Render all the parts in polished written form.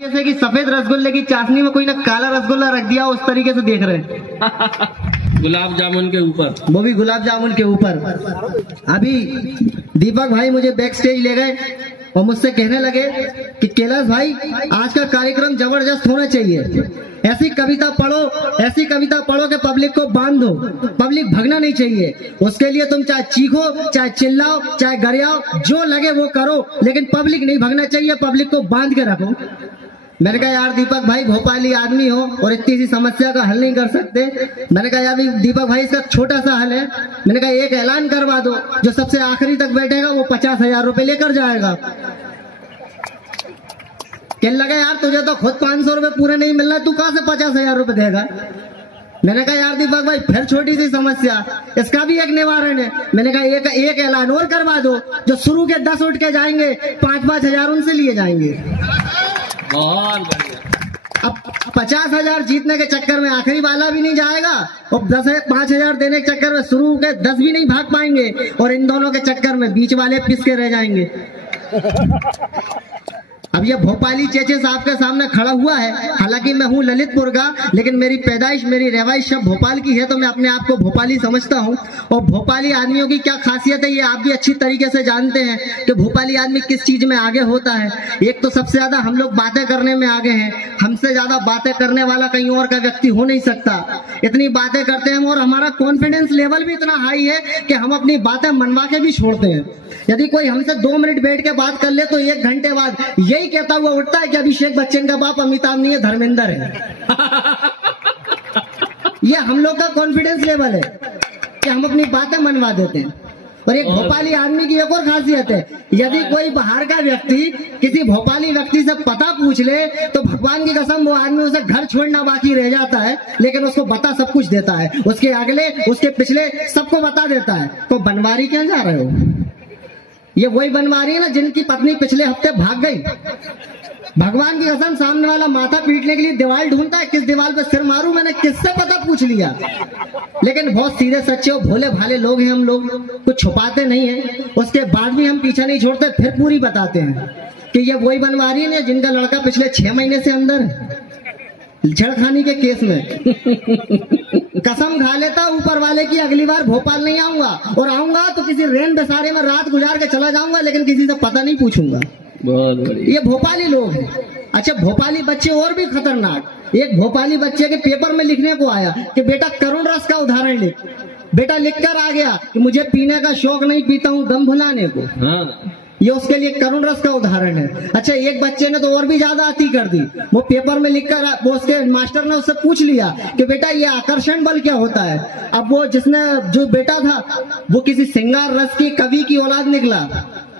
जैसे कि सफेद रसगुल्ले की चाशनी में कोई ना काला रसगुल्ला रख दिया, उस तरीके से देख रहे हैं। गुलाब जामुन के ऊपर, वो भी गुलाब जामुन के ऊपर। अभी दीपक भाई मुझे बैक स्टेज ले गए और मुझसे कहने लगे कि कैलाश भाई आज का कार्यक्रम जबरदस्त होना चाहिए, ऐसी कविता पढ़ो कि पब्लिक को बांध दो, पब्लिक भगना नहीं चाहिए। उसके लिए तुम चाहे चीखो, चाहे चिल्लाओ, चाहे गरियाओ, जो लगे वो करो, लेकिन पब्लिक नहीं भगना चाहिए, पब्लिक को बांध के रखो। मैंने कहा यार दीपक भाई भोपाली आदमी हो और इतनी सी समस्या का हल नहीं कर सकते। मैंने कहा यार दीपक भाई इसका छोटा सा हल है। मैंने कहा एक ऐलान करवा दो, जो सबसे आखिरी तक बैठेगा वो 50,000 रुपए लेकर जाएगा। कहने लगा यार तुझे तो खुद 500 रुपए पूरे नहीं मिल रहा, तू कहां से 50,000 रुपए देगा। मैंने कहा यार दीपक भाई फिर छोटी सी समस्या, इसका भी एक निवारण है। मैंने कहा एक ऐलान और करवा दो, जो शुरू के 10 उठ के जाएंगे 5-5 हजार उनसे लिए जाएंगे। बहुत बढ़िया। अब 50,000 जीतने के चक्कर में आखिरी वाला भी नहीं जाएगा और 5,000 देने के चक्कर में शुरू के 10 भी नहीं भाग पाएंगे, और इन दोनों के चक्कर में बीच वाले पिस के रह जाएंगे। अब ये भोपाली चेचे साहब के सामने खड़ा हुआ है, हालांकि मैं हूँ ललितपुर का, लेकिन मेरी पैदाइश मेरी रहवाइश सब भोपाल की है, तो मैं अपने आप को भोपाली समझता हूँ। और भोपाली आदमियों की क्या खासियत है ये आप भी अच्छी तरीके से जानते हैं कि भोपाली आदमी किस चीज में आगे होता है। एक तो सबसे ज्यादा हम लोग बातें करने में आगे हैं, हमसे ज्यादा बातें करने वाला कहीं और का व्यक्ति हो नहीं सकता। इतनी बातें करते हैं और हमारा कॉन्फिडेंस लेवल भी इतना हाई है कि हम अपनी बातें मनवा के भी छोड़ते हैं। यदि कोई हमसे 2 मिनट बैठ के बात कर ले तो 1 घंटे बाद यही कहता हुआ उठता है कि अभिषेक बच्चन का बाप अमिताभ नहीं है, धर्मेंद्र है। ये हम लोग का कॉन्फिडेंस लेवल है कि हम अपनी बातें मनवा देते हैं। और एक भोपाली आदमी की एक और खासियत है, यदि कोई बाहर का व्यक्ति किसी भोपाली व्यक्ति से पता पूछ ले तो भगवान की कसम वो आदमी उसे घर छोड़ना बाकी रह जाता है, लेकिन उसको बता सब कुछ देता है, उसके अगले उसके पिछले सबको बता देता है। तो बनवारी क्या जा रहे हो? ये वही बनवारी है ना जिनकी पत्नी पिछले हफ्ते भाग गई। भगवान की कसम सामने वाला माथा पीटने के लिए दीवार ढूंढता है, किस दीवार पे सिर मारूं, मैंने किससे पता पूछ लिया। लेकिन बहुत सीधे सच्चे और भोले भाले लोग हैं हम लोग, कुछ छुपाते नहीं है, उसके बाद भी हम पीछा नहीं छोड़ते, फिर पूरी बताते हैं कि ये वही बनवारी है जिनका लड़का पिछले 6 महीने से अंदर है छेड़खानी के केस में। कसम खा लेता ऊपर वाले की अगली बार भोपाल नहीं आऊंगा, और आऊंगा तो किसी रेन बेसारे में रात गुजार के चला जाऊंगा, लेकिन किसी से पता नहीं पूछूंगा। बहुत बढ़िया। ये भोपाली लोग हैं। अच्छा भोपाली बच्चे और भी खतरनाक। एक भोपाली बच्चे के पेपर में लिखने को आया कि बेटा करुण रस का उदाहरण लिख। बेटा लिखकर आ गया कि मुझे पीने का शौक नहीं, पीता हूँ दम भुलाने को। हाँ। ये उसके लिए करुण रस का उदाहरण है। अच्छा एक बच्चे ने तो और भी ज्यादा अति कर दी, वो पेपर में लिखकर वो उसके मास्टर ने उससे पूछ लिया कि बेटा ये आकर्षण बल क्या होता है। अब वो जो बेटा था वो किसी श्रृंगार रस की कवि की औलाद निकला।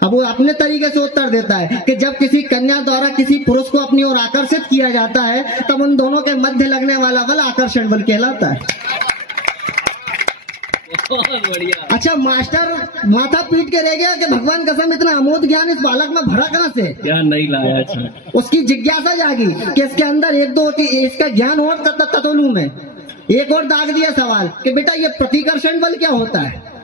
अब वो अपने तरीके से उत्तर देता है कि जब किसी कन्या द्वारा किसी पुरुष को अपनी ओर आकर्षित किया जाता है तब उन दोनों के मध्य लगने वाला बल आकर्षण बल कहलाता है। बहुत बढ़िया। अच्छा मास्टर माथा पीट के रह गया कि भगवान कसम इतना अमोद ज्ञान इस बालक में भरा कहां से, क्या नहीं लाया। अच्छा उसकी जिज्ञासा जागी कि इसके अंदर 1-2 होती, इसका ज्ञान और ततोलू में एक और दाग दिया सवाल कि बेटा ये प्रतिकर्षण बल क्या होता है।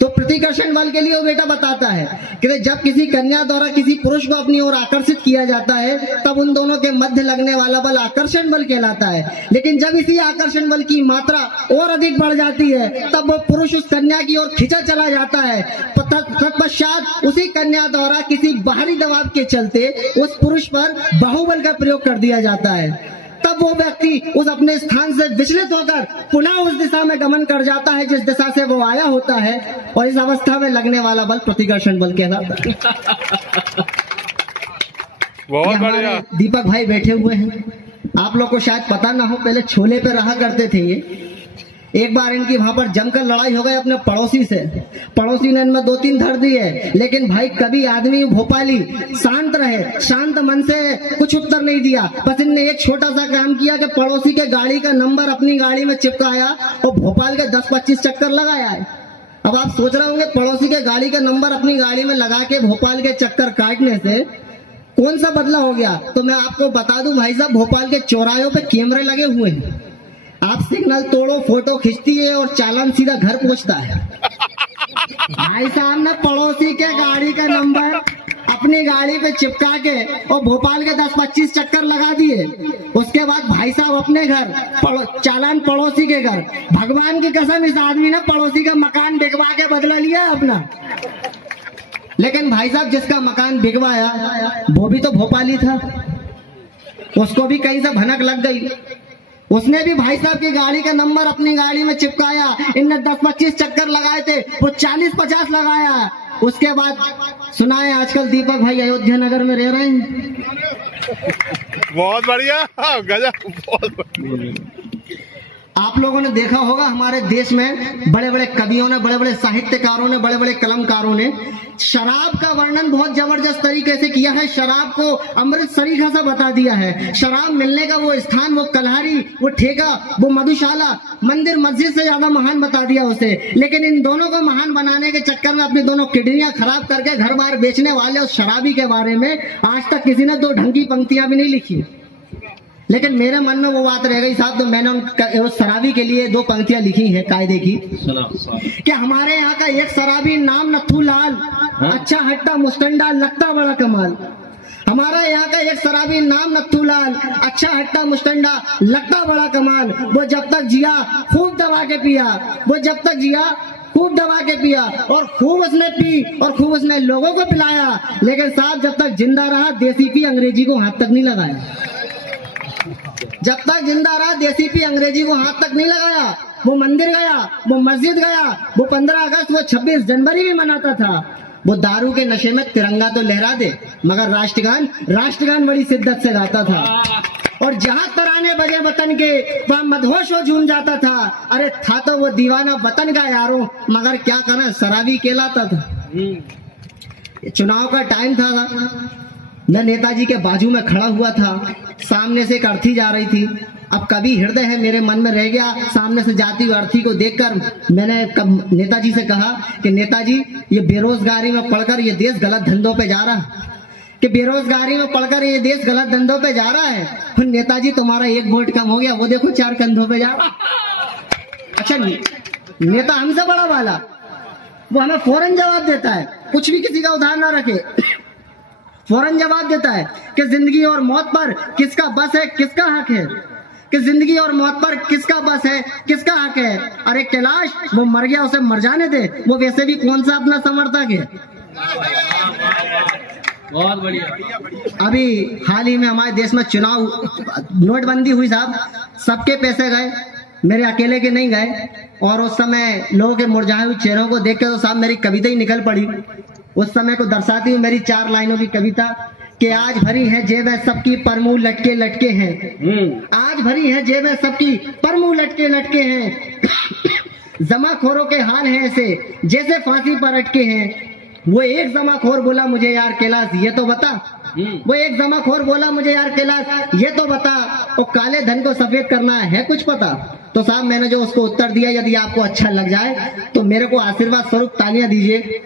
तो प्रतिकर्षण बल के लिए वो बेटा बताता है कि जब किसी कन्या द्वारा किसी पुरुष को अपनी ओर आकर्षित किया जाता है तब उन दोनों के मध्य लगने वाला बल आकर्षण बल कहलाता है। लेकिन जब इसी आकर्षण बल की मात्रा और अधिक बढ़ जाती है तब वो पुरुष उस कन्या की ओर खिंचा चला जाता है। तत्पश्चात उसी कन्या द्वारा किसी बाहरी दबाव के चलते उस पुरुष पर बाहुबल का प्रयोग कर दिया जाता है। तब वो व्यक्ति उस अपने स्थान से विचलित होकर पुनः उस दिशा में गमन कर जाता है जिस दिशा से वो आया होता है, और इस अवस्था में लगने वाला बल प्रतिकर्षण बल कहलाता है। बहुत बढ़िया। दीपक भाई बैठे हुए हैं, आप लोग को शायद पता ना हो, पहले छोले पे रहा करते थे ये। एक बार इनकी वहां पर जमकर लड़ाई हो गई अपने पड़ोसी से, पड़ोसी ने इनमें 2-3 धर दिए, लेकिन भाई कभी आदमी भोपाली शांत रहे, शांत मन से कुछ उत्तर नहीं दिया। बस इनने एक छोटा सा काम किया कि पड़ोसी के गाड़ी का नंबर अपनी गाड़ी में चिपकाया और भोपाल के 10-25 चक्कर लगाया है। अब आप सोच रहे होंगे पड़ोसी के गाड़ी का नंबर अपनी गाड़ी में लगा के भोपाल के चक्कर काटने से कौन सा बदला हो गया। तो मैं आपको बता दूं भाई साहब, भोपाल के चौराहों पे कैमरे लगे हुए हैं, आप सिग्नल तोड़ो फोटो खींचती है और चालान सीधा घर पहुंचता है। भाई साहब ने पड़ोसी के गाड़ी का नंबर अपनी गाड़ी पे चिपका के और भोपाल के 10-25 चक्कर लगा दिए। उसके बाद भाई साहब अपने घर, चालान पड़ोसी के घर। भगवान की कसम इस आदमी ने पड़ोसी का मकान बिकवा के बदला लिया अपना। लेकिन भाई साहब जिसका मकान बिकवाया वो भी तो भोपाली था, उसको भी कहीं से भनक लग गई। उसने भी भाई साहब की गाड़ी का नंबर अपनी गाड़ी में चिपकाया। इनने 10-25 चक्कर लगाए थे, वो 40-50 लगाया। उसके बाद सुनाए आजकल दीपक भाई अयोध्या नगर में रह रहे हैं। बहुत बढ़िया, गजब, बहुत बढ़िया। आप लोगों ने देखा होगा हमारे देश में बड़े बड़े कवियों ने, बड़े बड़े साहित्यकारों ने, बड़े बड़े कलमकारों ने शराब का वर्णन बहुत जबरदस्त तरीके से किया है। शराब को अमृत सरीखा सा बता दिया है। शराब मिलने का वो स्थान, वो कलहारी, वो ठेका, वो मधुशाला, मंदिर मस्जिद से ज्यादा महान बता दिया उसे। लेकिन इन दोनों को महान बनाने के चक्कर में अपनी दोनों किडनियां खराब करके घर बार बेचने वाले उस शराबी के बारे में आज तक किसी ने 2 ढंग की पंक्तियां भी नहीं लिखी। लेकिन मेरे मन में वो बात रह गई साहब, तो मैंने उस शराबी के लिए 2 पंक्तियां लिखी हैं कायदे की कि हमारे यहाँ का एक शराबी नाम नथू लाल, अच्छा हट्टा मुस्टंडा, लगता बड़ा कमाल। हमारा यहाँ का एक शराबी नाम नथू लाल, अच्छा हट्टा मुस्टंडा, लगता बड़ा कमाल। वो जब तक जिया खूब दबा के पिया, वो जब तक जिया खूब दबा के पिया, और खूब उसने पी और खूब उसने लोगों को पिलाया। लेकिन साहब जब तक जिंदा रहा देसी पी अंग्रेजी को हाथ तक नहीं लगाया। जब तक जिंदा रहा देसी पी अंग्रेजी को हाथ तक नहीं लगाया। वो मंदिर गया, वो मस्जिद गया, वो 15 अगस्त, वो 26 जनवरी भी मनाता था। वो दारू के नशे में तिरंगा तो लहरा दे, मगर राष्ट्रगान बड़ी शिद्दत से गाता था। और जहां तराने बजे वतन के वहां मदहोश हो झूम जाता था। अरे था तो वो दीवाना वतन का यारों, मगर क्या करना शराबी कहलाता था। चुनाव का टाइम था, मैं नेताजी के बाजू में खड़ा हुआ था। सामने से एक अर्थी जा रही थी। अब कभी हृदय है मेरे मन में रह गया, सामने से जाती हुई अर्थी को देखकर मैंने नेताजी से कहा कि नेताजी ये बेरोजगारी में पढ़कर ये देश गलत धंधों पे जा रहा है, कि बेरोजगारी में पढ़कर ये देश गलत धंधों पे जा रहा है। फिर नेताजी तुम्हारा 1 वोट कम हो गया, वो देखो 4 कंधों पे जा रहा। अच्छा नेता हमसे बड़ा वाला, वो हमें फौरन जवाब देता है, कुछ भी किसी का उधार ना रखे, फौरन जवाब देता है कि जिंदगी और मौत पर किसका बस है, किसका हक है, कि जिंदगी और मौत पर किसका बस है, किसका हक है। अरे कैलाश वो मर गया, उसे मर जाने दे, वो वैसे भी कौन सा अपना समर्थक है। बहुत बढ़िया। अभी हाल ही में हमारे देश में चुनाव, नोटबंदी हुई साहब, सबके पैसे गए, मेरे अकेले के नहीं गए। और उस समय लोगों के मुरझाए हुए चेहरों को देख के तो साहब मेरी कविता ही निकल पड़ी। उस समय को दर्शाती हूँ मेरी 4 लाइनों की कविता कि आज भरी है जेबें सबकी पर मुंह लटके लटके हैं। आज भरी है जेबें सबकी पर मुंह लटके लटके हैं। जमाखोरों के हाल हैं ऐसे जैसे फांसी पर अटके हैं। वो एक जमाखोर बोला मुझे यार कैलाश ये तो बता, वो एक जमाखोर बोला मुझे यार कैलाश ये तो बता, और काले धन को सफेद करना है कुछ पता। तो साहब मैंने जो उसको उत्तर दिया, यदि आपको अच्छा लग जाए तो मेरे को आशीर्वाद स्वरूप तालियां दीजिए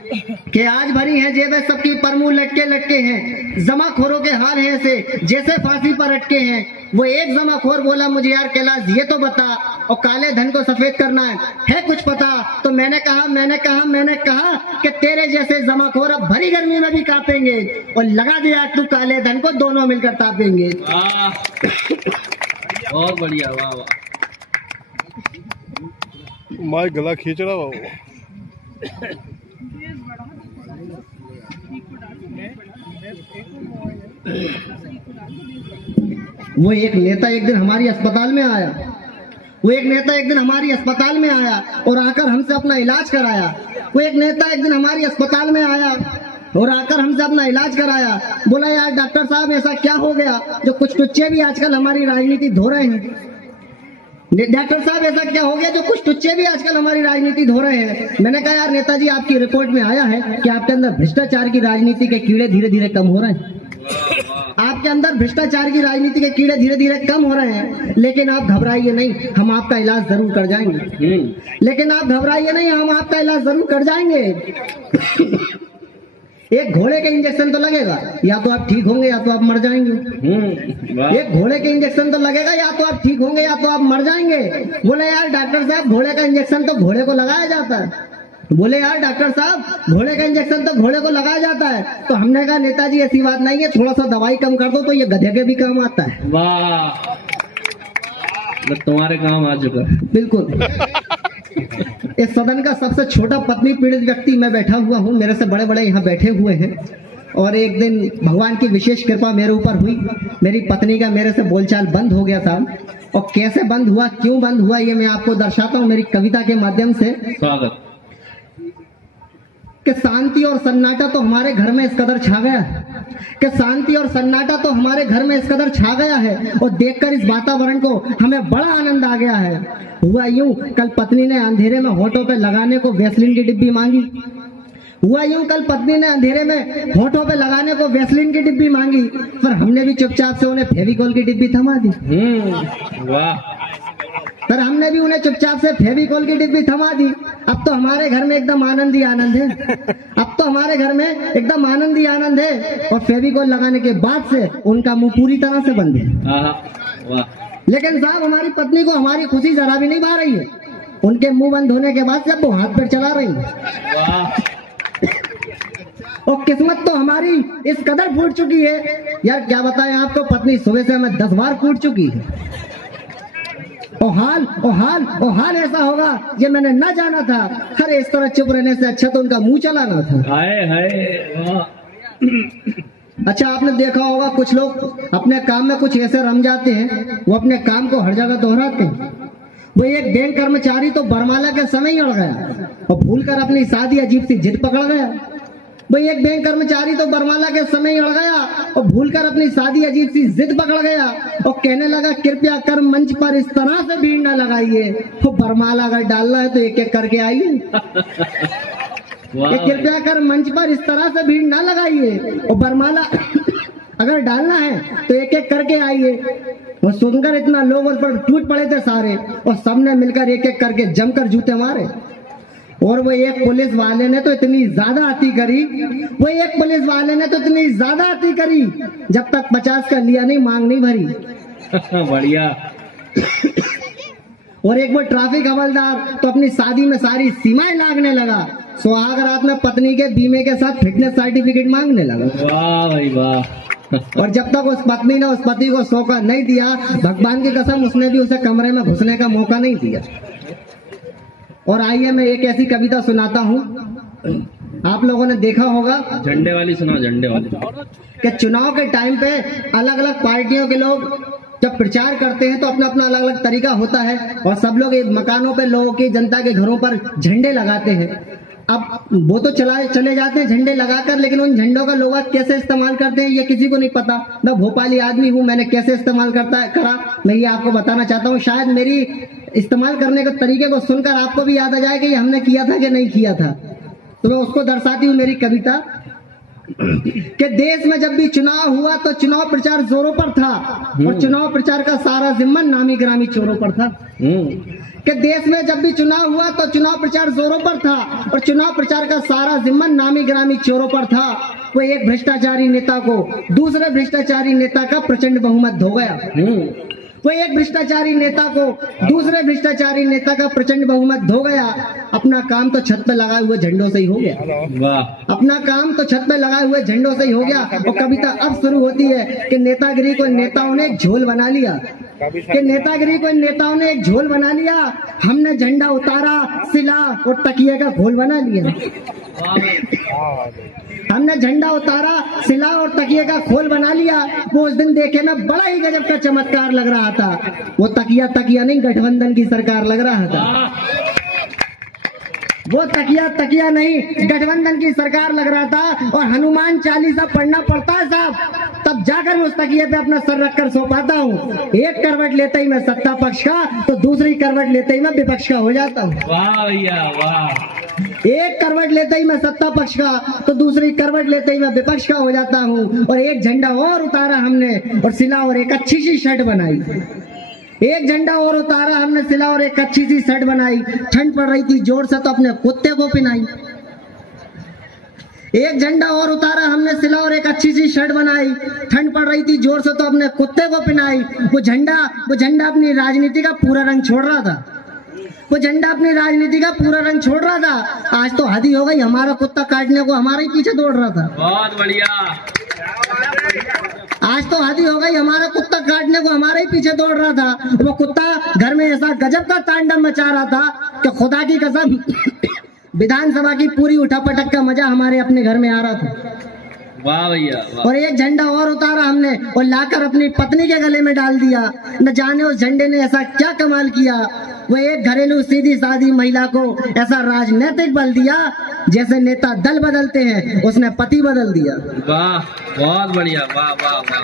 कि आज भरी है जेबें सबकी पर मुंह लटके लटके हैं। जमाखोरों के हाल हैं ऐसे जैसे फांसी पर अटके हैं। वो एक जमाखोर बोला मुझे यार कैलाश ये तो बता, और काले धन को सफेद करना है कुछ पता। तो मैंने कहा कि तेरे जैसे जमाखोर अब भरी गर्मी में भी कांपेंगे, और लगा दिया तू काले धन को, दोनों मिलकर तापेंगे। बहुत बढ़िया, वाह वाह। मैं गला खींच रहा हूँ। वो एक नेता एक दिन हमारी अस्पताल में आया, वो एक नेता एक दिन हमारी अस्पताल में आया और आकर हमसे अपना इलाज कराया। वो एक नेता एक दिन हमारी अस्पताल में आया और आकर हमसे अपना इलाज कराया। बोला यार डॉक्टर साहब ऐसा क्या हो गया जो कुछ टुच्चे भी आजकल हमारी राजनीति धो रहे हैं। डॉक्टर साहब ऐसा क्या हो गया जो कुछ टुच्चे भी आजकल हमारी राजनीति धो रहे हैं। मैंने कहा यार नेताजी आपकी रिपोर्ट में आया है कि आपके अंदर भ्रष्टाचार की राजनीति के कीड़े धीरे धीरे कम हो रहे हैं। आपके अंदर भ्रष्टाचार की राजनीति के कीड़े धीरे धीरे कम हो रहे हैं, लेकिन आप घबराइए नहीं, हम आपका इलाज जरूर कर जाएंगे। लेकिन आप घबराइए नहीं, हम आपका इलाज जरूर कर जाएंगे। एक घोड़े के इंजेक्शन तो लगेगा, या तो आप ठीक होंगे या तो आप मर जाएंगे। एक घोड़े के इंजेक्शन तो लगेगा, या तो आप ठीक होंगे या तो आप मर जाएंगे। बोले यार डॉक्टर साहब घोड़े का इंजेक्शन तो घोड़े को लगाया जाता है, बोले यार डॉक्टर साहब घोड़े का इंजेक्शन तो घोड़े को लगाया जाता है। तो हमने कहा नेताजी ऐसी बात नहीं है, थोड़ा सा दवाई कम कर दो तो ये गधे के भी काम आता है। वाह, तो तुम्हारे काम आ चुका है। बिल्कुल। इस सदन का सबसे छोटा पत्नी पीड़ित व्यक्ति मैं बैठा हुआ हूँ, मेरे से बड़े बड़े यहाँ बैठे हुए हैं। और एक दिन भगवान की विशेष कृपा मेरे ऊपर हुई, मेरी पत्नी का मेरे से बोलचाल बंद हो गया था। और कैसे बंद हुआ, क्यों बंद हुआ, ये मैं आपको दर्शाता हूँ मेरी कविता के माध्यम से। स्वागत। कि शांति और सन्नाटा तो हमारे घर में इस कदर छा गया है, कि शांति और सन्नाटा तो हमारे घर में इस कदर छा गया है, और देखकर इस वातावरण को हमें बड़ा आनंद आ गया है। हुआ यूं, कल पत्नी ने अंधेरे में होठों पे लगाने को वैसलीन की डिब्बी मांगी। हुआ यूं, कल पत्नी ने अंधेरे में होठों पे लगाने को वैसलीन की डिब्बी मांगी, पर हमने भी चुपचाप से उन्हें फेविकॉल की डिब्बी थमा दी। वाह। पर हमने भी उन्हें चुपचाप से फेविकॉल की डिब्बी थमा दी। अब तो हमारे घर में एकदम आनंद ही आनंद है, अब तो हमारे घर में एकदम आनंद ही आनंद है। और फेविकॉल लगाने के बाद से उनका मुंह पूरी तरह से बंद है। वाह। लेकिन साहब हमारी पत्नी को हमारी खुशी जरा भी नहीं भा रही है। उनके मुंह बंद होने के बाद जब वो हाथ पैर चला रही है। वाह। और किस्मत तो हमारी इस कदर फूट चुकी है यार, क्या बताएं आपको, पत्नी सुबह से हमें 10 बार फूट चुकी है। और हाल ऐसा होगा ये मैंने ना जाना था। अरे इस तरह चुप रहने से अच्छा तो उनका मुंह चलाना था। हाय हाय। वाह। अच्छा आपने देखा होगा कुछ लोग अपने काम में कुछ ऐसे रम जाते हैं, वो अपने काम को हर जगह दोहराते हैं। वो एक बैंक कर्मचारी तो बरमाला के समय ही अड़ गया और भूलकर अपनी शादी अजीब सी जिद पकड़ गया। भाई एक बैंक कर्मचारी तो बरमाला के समय ही अड़ गया और भूलकर अपनी शादी अजीब सी जिद पकड़ गया और कहने लगा कृपया कर मंच पर इस तरह से भीड़ न लगाइए, तो बरमाला अगर डालना है तो एक एक करके आइए। कृपया कर मंच पर इस तरह से भीड़ न लगाइए और बरमाला अगर डालना है तो एक एक करके आइए। वो सुनकर इतना लोग उस पर टूट पड़े थे सारे, और सबने मिलकर एक एक करके जमकर जूते मारे। और वो एक पुलिस वाले ने तो इतनी ज्यादा अति करी, जब तक 50 का लिया नहीं मांग नहीं भरी। बढ़िया। और एक वो ट्रैफिक हवलदार तो अपनी शादी में सारी सीमाएं लागने लगा, सुहाग रात में पत्नी के बीमे के साथ फिटनेस सर्टिफिकेट मांगने लगा। वाह भाई वाह। और जब तक उस पत्नी ने उस पति को सौंपा नहीं दिया, भगवान की कसम उसने भी उसे कमरे में घुसने का मौका नहीं दिया। और आइए मैं एक ऐसी कविता सुनाता हूँ, आप लोगों ने देखा होगा, झंडे वाली सुना, झंडे वाली, कि चुनाव के टाइम पे अलग अलग पार्टियों के लोग जब प्रचार करते हैं तो अपना अपना अलग अलग तरीका होता है, और सब लोग मकानों पे लोगों की जनता के घरों पर झंडे लगाते हैं। अब वो तो चले जाते हैं झंडे लगाकर, लेकिन उन झंडों का लोग कैसे इस्तेमाल करते हैं ये किसी को नहीं पता। मैं भोपाली आदमी हूँ, मैंने कैसे इस्तेमाल करा मैं ये आपको बताना चाहता हूँ। शायद मेरी इस्तेमाल करने के तरीके को सुनकर आपको भी याद आ जाए कि ये हमने किया था कि नहीं किया था, तो मैं उसको दर्शाती हूँ मेरी कविता। कि देश में जब भी चुनाव हुआ तो चुनाव प्रचार जोरों पर था, और चुनाव प्रचार का सारा जिम्मा नामी ग्रामी चोरों पर था। कि देश में जब भी चुनाव हुआ तो चुनाव प्रचार जोरों पर था, और चुनाव प्रचार का सारा जिम्मा नामी ग्रामी चोरों पर था। वो एक भ्रष्टाचारी नेता को दूसरे भ्रष्टाचारी नेता का प्रचंड बहुमत धो गया। वो एक भ्रष्टाचारी नेता को दूसरे भ्रष्टाचारी नेता का प्रचंड बहुमत धो गया। अपना काम तो छत पे लगाए हुए झंडों से ही हो गया। वाह। अपना काम तो छत पे लगाए हुए झंडों से ही हो गया। और कविता अब शुरू होती है कि नेतागिरी को नेताओं ने एक झोल बना लिया, कि नेतागिरी को नेताओं ने एक झोल बना लिया। हमने झंडा उतारा, सिला और तकिए का घोल बना लिया। हमने झंडा उतारा, सिला और तकिए का खोल बना लिया। वो उस दिन देखे में बड़ा ही गजब का चमत्कार लग रहा था। वो तकिया नहीं, गठबंधन की सरकार लग रहा था। वो तकिया नहीं, गठबंधन की सरकार लग रहा था। और हनुमान चालीसा पढ़ना पड़ता है साहब, तब जाकर मैं उस तकिए पे अपना सर रखकर सो पाता हूँ। एक करवट लेते ही मैं सत्ता पक्ष का, तो दूसरी करवट लेते ही मैं विपक्ष का हो जाता हूँ। वाह भैया वाह। एक करवट लेते ही मैं सत्ता पक्ष का, तो दूसरी करवट लेते ही मैं विपक्ष का हो जाता हूँ। और एक झंडा और उतारा हमने और सिला और एक अच्छी सी शर्ट बनाई। एक झंडा और उतारा हमने, सिला और एक अच्छी सी शर्ट बनाई। ठंड पड़ रही थी जोर से तो अपने कुत्ते को पिनाई। एक झंडा और उतारा हमने, सिला और एक अच्छी सी शर्ट बनाई। ठंड पड़ रही थी जोर से तो अपने कुत्ते को पिनाई। वो झंडा अपनी राजनीति का पूरा रंग छोड़ रहा था। वो झंडा अपनी राजनीति का पूरा रंग छोड़ रहा था। आज तो हद ही हो गई, हमारा कुत्ता काटने को हमारे ही पीछे दौड़ रहा था। बहुत बढ़िया। आज तो हद ही हो गई, हमारा कुत्ता काटने को हमारे ही पीछे दौड़ रहा था। वो कुत्ता घर में ऐसा गजब का तांडव मचा रहा था कि खुदा की कसम विधानसभा की पूरी उठापटक का मजा हमारे अपने घर में आ रहा था। वाह भैया वाह। और एक झंडा और उतारा हमने और लाकर अपनी पत्नी के गले में डाल दिया। न जाने उस झंडे ने ऐसा क्या कमाल किया, वो एक घरेलू सीधी सादी महिला को ऐसा राजनीतिक बल दिया, जैसे नेता दल बदलते हैं उसने पति बदल दिया। वाह बहुत बढ़िया, वाह वाह वाह।